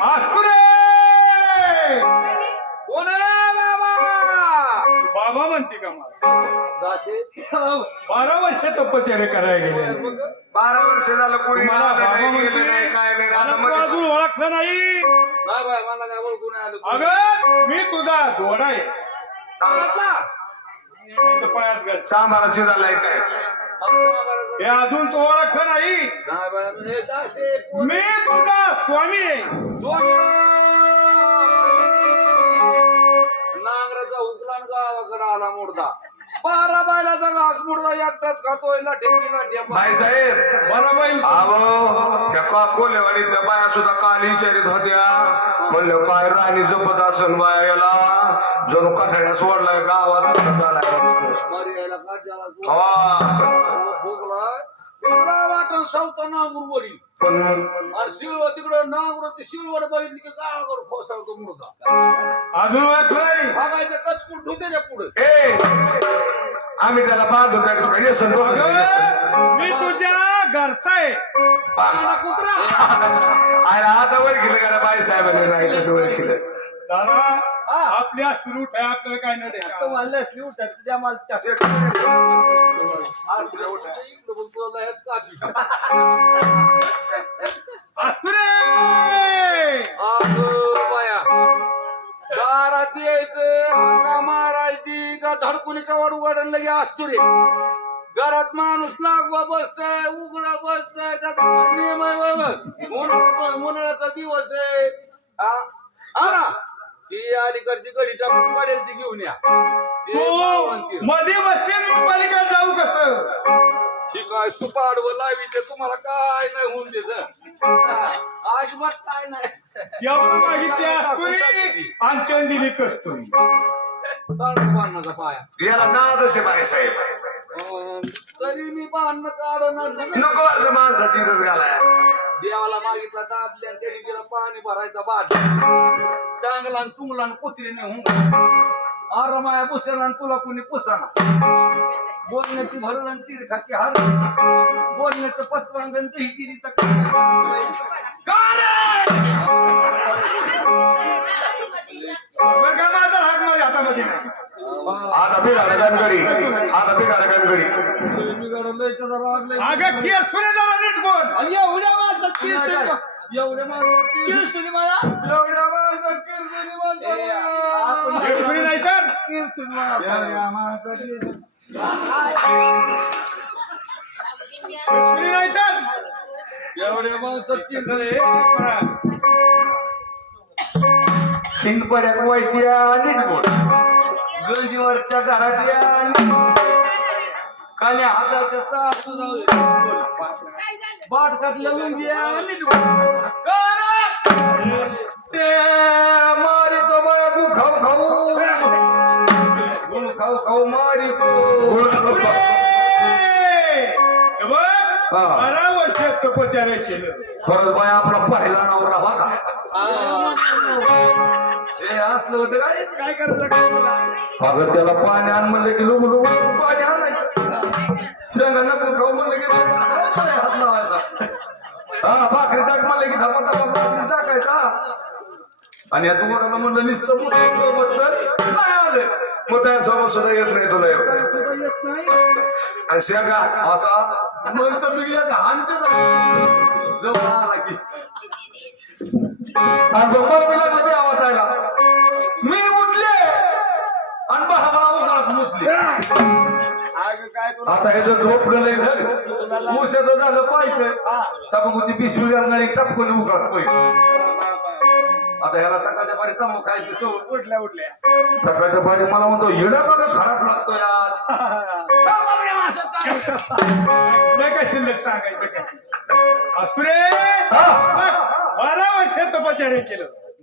कोण बाबा! बाबा म्हणते का मला? दाशे? बारा वर्ष तपश्चर्या करायला गेले बारा वर्ष झालं कोणी मला बाबा नाही, म्हणते गेलं नाही, काय नाही आता मला अजून ओळखलं नाही. नाही बाय मला काय ओळखून आलं अगं मी तुझा जोडा आहे. सांगितला? इथं पायात घाल. सांबारा शिजायलाय काय? हे अजून तू ओळखलं नाही. हे मी तुझा स्वामी आहे. नांगराचा हुकलान गावाकडे आला मुडदा बारा बायलाचा घास मुडदा एकटाच खातोय बाई साहेब. बरोबर अहो त्या का कोलेवाडीतल्या बाया सुद्धा काल विचारित होत्या. म्हणलं काय राणी जपत असन बाया याला? जणू कठाड्या सोडलाय गावात झालाय मरी यायला का ज्याला हवा भोगला तुला वाटण सावता नांगूर वडी पण आणि शिळवड तिकडं नांगूर ती बघितली की गावाकडे खोसावतो मुडदा अजून ओळखलं नाही. बघायचं कचकून पुढे. ए आम्ही त्याला बांधून टाकतो बघ मी तुझ्या घरचा आहे. कुत्रा. अरे आता गेलं का बाई साहेबांनी नाही त्याचं केलं दादा आपल्या सुरू ठेवा आपल्याला काय नाही द्या. म्हणलं शिव त्या मला दारात यायचं हाका मारायची का धडकुली कवाड उघडून लगे असतो रे घरात माणूस लागवा बसताय उघडा बसताय त्याचा नियम आहे बाबा. उन्हाळा- उन्हाळ्याचा दिवस आहे हा हा ना ती गडी टाकून पडेलची घेऊन या. ते तू म्हणते. मध्ये बसते मी पलीकडे जाऊ कसं? ही काय सुपाड व लावी ते तुम्हाला काय नाही होऊन देत. अजिबात काय नाही. एवढं मागितली आसुरी अंचन दिली कस्तुरी बांधण्याचा पाया. याला नादच आहे अं, तरी मी बांधणं काढणार नको इथंच घालाय देवाला मागितला दादले आणि त्याने तिला पाणी भरायचा बाद. चांगला चुंगला कुत्रीने हुंग. आर माया पुसेला तुला कुणी पुसाना. बोलण्याची भरून आणि ती खाती हार बोलण्याचं पचवांगण ही तिरी माझा हात माझ्या हातामध्ये. आता बिघाड गणगडी आता बिघाड गणगडी अगं नीट बोल मला एवढ्या. केसुरी नाही तर. नाही तर. एवढ्या माणसात केस हे करा. शिंदपड्यात वैद्या नीट बोल गंजीवरच्या घरात काल्या हाताच्या चाटू जाऊ दे. बाटकात लवून घ्या नीट बोल ते बाबू खाऊ खाऊ. गुण खाऊ खाऊ मारितो बघ हा. बारा वर्षात केलं. खरंच बाय आपला पहिला नवरा होता. हे. असलं होतं काय काय करायचं काय तुला? अगं त्याला पाणी आण म्हणलं की लुगू लुगू पाणी आणायचं. शेंगा नको खाऊ म्हणलं की हा भाकरी टाक म्हणलं की धपा धपा भाकरी टाकायचा. आणि या तुम्हाला म्हणलं नुसतं सोबत तर नाही आलं मग त्यासोबत सुद्धा येत नाही तुला येत नाही. आणि शेंगा असा मग तर मी या घाणच्या जवळ आला की. आणि बरोबर मी लागलं आता हे जर झोपलं नाही झालं मुशाचं झालं पाहिजे तंबाखूची पिशवी घालणारी टपकून उघडत पाहिजे आता ह्याला सकाळच्या पारी तंबाखू खायची सवय उठल्या उठल्या. सकाळच्या पारी मला म्हणतो येडा का खराब लागतो यार? नाही काय शिल्लक सांगायचं काय आसुरे हा. बारा वर्षात तपचार्य केलं.